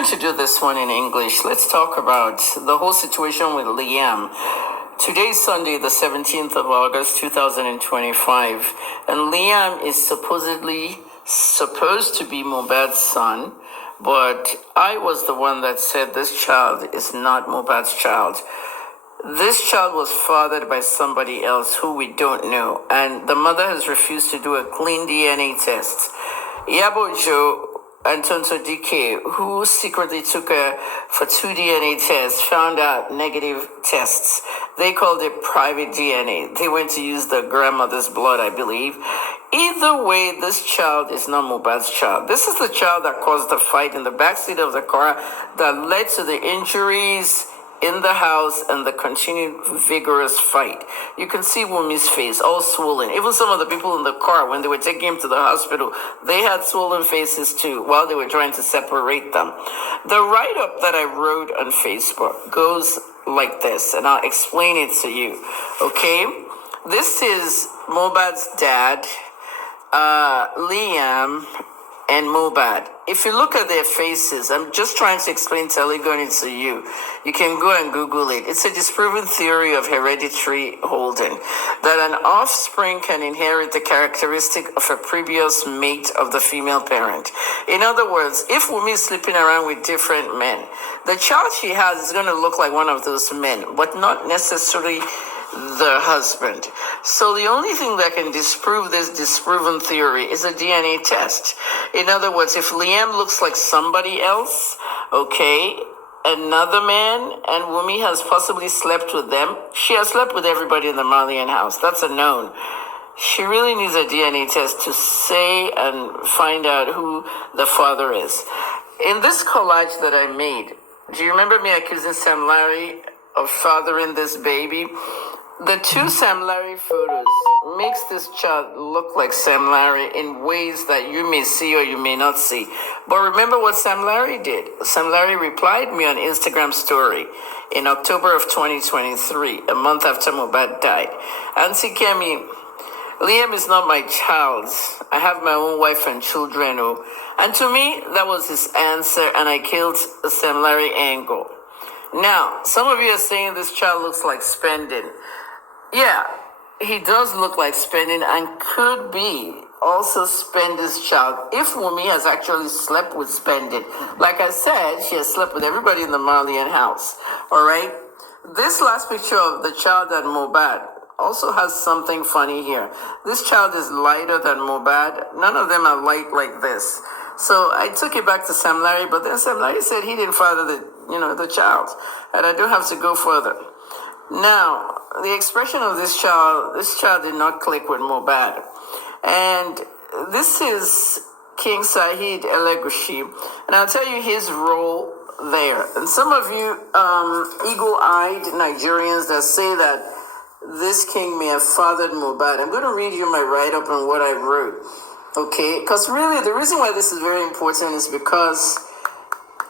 going to do this one in English. Let's talk about the whole situation with Liam. Today is Sunday, the 17th of August, 2025, and Liam is supposed to be Mohbad's son, but I was the one that said this child is not Mohbad's child. This child was fathered by somebody else who we don't know, and the mother has refused to do a clean DNA test. Yabojo and Tonto DK, who secretly took her for 2 DNA tests, found out negative tests. They called it private DNA. They went to use the grandmother's blood, I believe. Either way, this child is not Mohbad's child. This is the child that caused the fight in the backseat of the car that led to the injuries in the house and the continued vigorous fight. You can see Wummi's face all swollen. Even some of the people in the car, when they were taking him to the hospital, they had swollen faces too while they were trying to separate them. The write-up that I wrote on Facebook goes like this, and I'll explain it to you, okay? This is Mohbad's dad, Liam, and Mohbad. If you look at their faces, I'm just trying to explain telegony to you. You can go and Google it. It's a disproven theory of hereditary holding, that an offspring can inherit the characteristic of a previous mate of the female parent. In other words, if Wummi is sleeping around with different men, the child she has is going to look like one of those men, but not necessarily the husband. So the only thing that can disprove this disproven theory is a DNA test. In other words, if Liam looks like somebody else, okay, another man, and Wummi has possibly slept with them, she has slept with everybody in the Marlian house. That's a known. She really needs a DNA test to say and find out who the father is. In this collage that I made, do you remember me accusing Sam Larry of fathering this baby? The two Sam Larry photos makes this child look like Sam Larry in ways that you may see or you may not see. But remember what Sam Larry did. Sam Larry replied me on Instagram story in October of 2023, a month after Mohbad died. Auntie Kemi, Liam is not my child. I have my own wife and children. Oh. And to me, that was his answer, and I killed the Sam Larry angle. Now, some of you are saying this child looks like Spending. Yeah, he does look like Spending and could be also Spending's child if Wummi has actually slept with Spending. Like I said, she has slept with everybody in the Marlian house. All right? This last picture of the child at Mohbad also has something funny here. This child is lighter than Mohbad. None of them are light like this. So I took it back to Sam Larry, but then Sam Larry said he didn't father the child, and I don't have to go further. Now, the expression of this child did not click with Mohbad. And this is King Saheed Elegushi, and I'll tell you his role there. And some of you eagle-eyed Nigerians that say that this king may have fathered Mohbad, I'm going to read you my write-up on what I wrote, okay? Because really, the reason why this is very important is because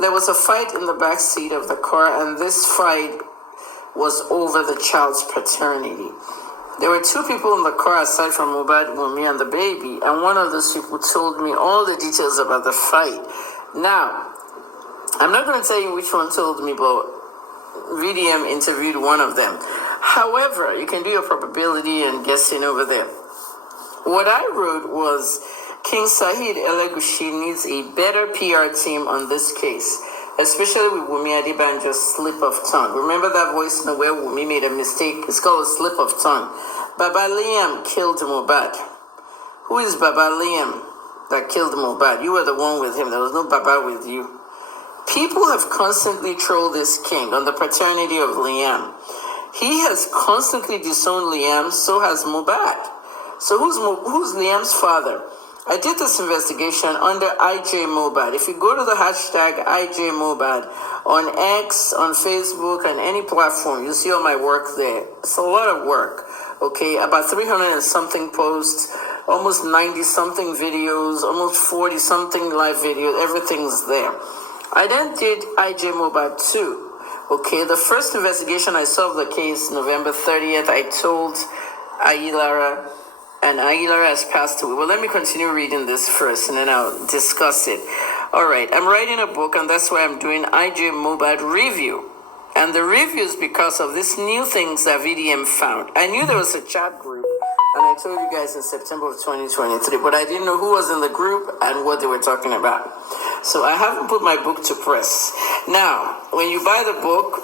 there was a fight in the back seat of the car, and this fight was over the child's paternity. There were two people in the car aside from Mohbad, Wummi, and the baby, and one of those people told me all the details about the fight. Now, I'm not going to tell you which one told me, but VDM interviewed one of them. However, you can do your probability and guessing over there. What I wrote was King Saheed Elegushi needs a better PR team on this case, especially with Wummi Adebanjo's slip of tongue. Remember that voice note where Wummi made a mistake? It's called a slip of tongue. Baba Liam killed Mohbad. Who is Baba Liam that killed Mohbad? You were the one with him. There was no Baba with you. People have constantly trolled this king on the paternity of Liam. He has constantly disowned Liam, so has Mohbad. So who's Liam's father? I did this investigation under IJ Mohbad. If you go to the hashtag IJ Mohbad on X, on Facebook, and any platform, you'll see all my work there. It's a lot of work, okay? About 300 and something posts, almost 90 something videos, almost 40 something live videos, everything's there. I then did IJ Mohbad too. Okay, the first investigation I saw of the case, November 30th, I told Ayilara, and Ayilara has passed away. Well, let me continue reading this first, and then I'll discuss it. All right, I'm writing a book, and that's why I'm doing IJ Mohbad review. And the review is because of this new things that VDM found. I knew there was a chat group, and I told you guys in September of 2023, but I didn't know who was in the group and what they were talking about. So I haven't put my book to press. Now, when you buy the book,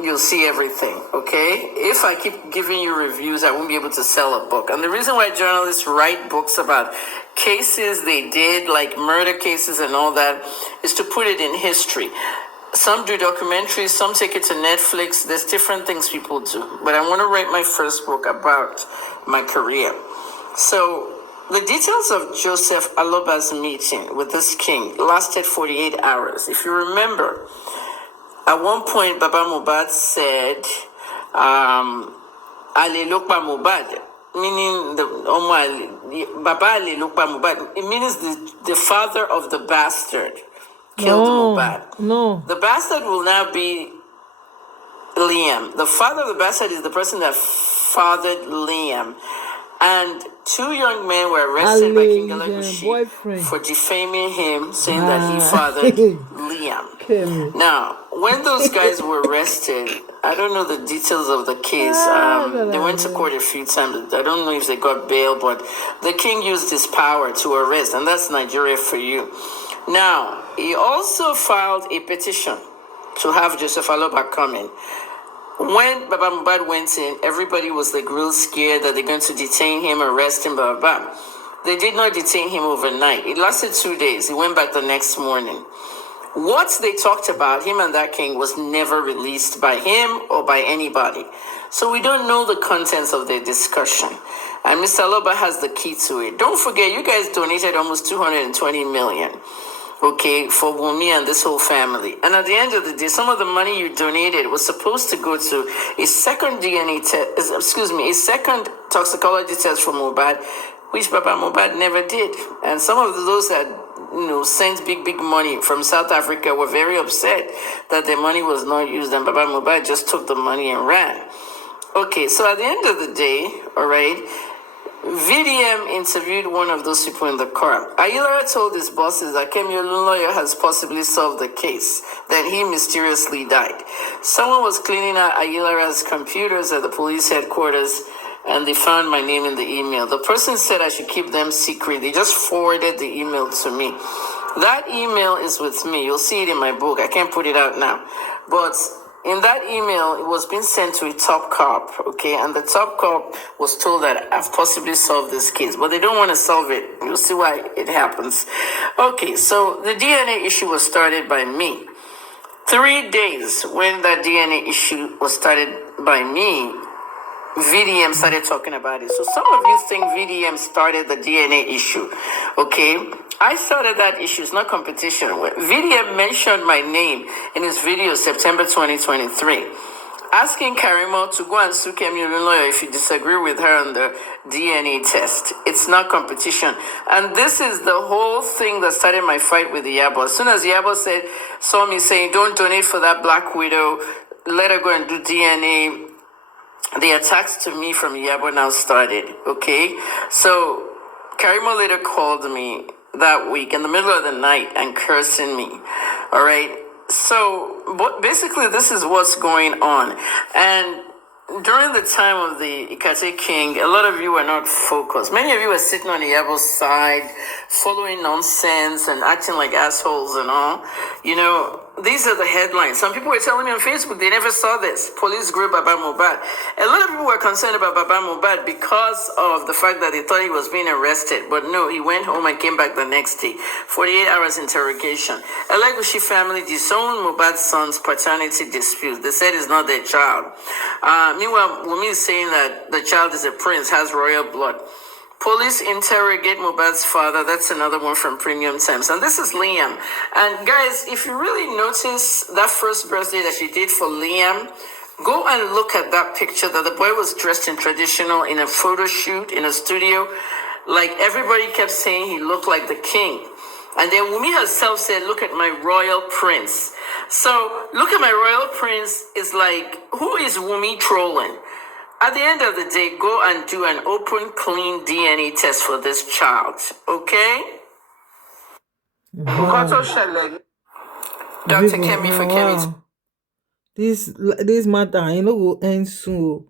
you'll see everything, okay? If I keep giving you reviews, I won't be able to sell a book. And the reason why journalists write books about cases they did, like murder cases and all that, is to put it in history. Some do documentaries, some take it to Netflix. There's different things people do. But I want to write my first book about my career. So the details of Joseph Aloba's meeting with this king lasted 48 hours. If you remember, at one point, Baba Mohbad said, Ale Lokpa Mohbad, meaning Baba Ale Lokpa Mohbad. It means the father of the bastard killed Mohbad. No. The bastard will now be Liam. The father of the bastard is the person that fathered Liam. And two young men were arrested by King Alagushi for defaming him, saying that he fathered Liam. Kemi. Now, when those guys were arrested, I don't know the details of the case. They went to court a few times. I don't know if they got bail, but the king used his power to arrest, and that's Nigeria for you. Now, he also filed a petition to have Joseph Aloba come in. When Baba Mohbad went in, everybody was like real scared that they're going to detain him, arrest him, blah, blah, blah. They did not detain him overnight. It lasted 2 days. He went back the next morning. What they talked about, him and that king, was never released by him or by anybody. So we don't know the contents of their discussion. And Mr. Aloba has the key to it. Don't forget, you guys donated almost 220 million. Okay, for Wummi and this whole family. And at the end of the day, some of the money you donated was supposed to go to a second a second toxicology test for Mohbad, which Baba Mohbad never did. And some of those that, sent big money from South Africa were very upset that their money was not used, and Baba Mohbad just took the money and ran. Okay, so at the end of the day, all right, VDM interviewed one of those people in the car. Ayilara told his bosses that Kemi Olunluyo has possibly solved the case. Then he mysteriously died. Someone was cleaning out Ayilara's computers at the police headquarters, and they found my name in the email. The person said I should keep them secret. They just forwarded the email to me. That email is with me. You'll see it in my book. I can't put it out now. But in that email, it was being sent to a top cop, okay? And the top cop was told that I've possibly solved this case, but they don't want to solve it. You'll see why it happens. Okay, so the DNA issue was started by me. 3 days when that DNA issue was started by me, VDM started talking about it. So some of you think VDM started the DNA issue, okay? I started that issue. It's not competition. VDM mentioned my name in his video September 2023, asking Karimo to go and sue Kemi Olunluyo if you disagree with her on the DNA test. It's not competition. And this is the whole thing that started my fight with Yabo. As soon as Yabo saw me saying, don't donate for that black widow, let her go and do DNA, the attacks to me from Yabo now started, okay? So Karimo later called me that week in the middle of the night and cursing me, all right? So basically this is what's going on. And during the time of the Ikate King, a lot of you were not focused. Many of you were sitting on the Yabo's side, following nonsense and acting like assholes and all. These are the headlines. Some people were telling me on Facebook they never saw this. Police grab Baba Mohbad. A lot of people were concerned about Baba Mohbad because of the fact that they thought he was being arrested. But no, he went home and came back the next day. 48 hours interrogation. Alagushi family disowned Mohbad's son's paternity dispute. They said it's not their child. Meanwhile, Wummi is saying that the child is a prince, has royal blood. Police interrogate Mohbad's father. That's another one from Premium Times. And this is Liam. And guys, if you really notice that first birthday that she did for Liam, go and look at that picture that the boy was dressed in traditional in a photo shoot in a studio. Like everybody kept saying he looked like the king. And then Wummi herself said, look at my royal prince. So look at my royal prince is like, who is Wummi trolling? At the end of the day, go and do an open, clean DNA test for this child, okay? Nǹkan tó ṣẹlẹ̀ Dr. Kemi for Kemi. This matter, I no go end soon.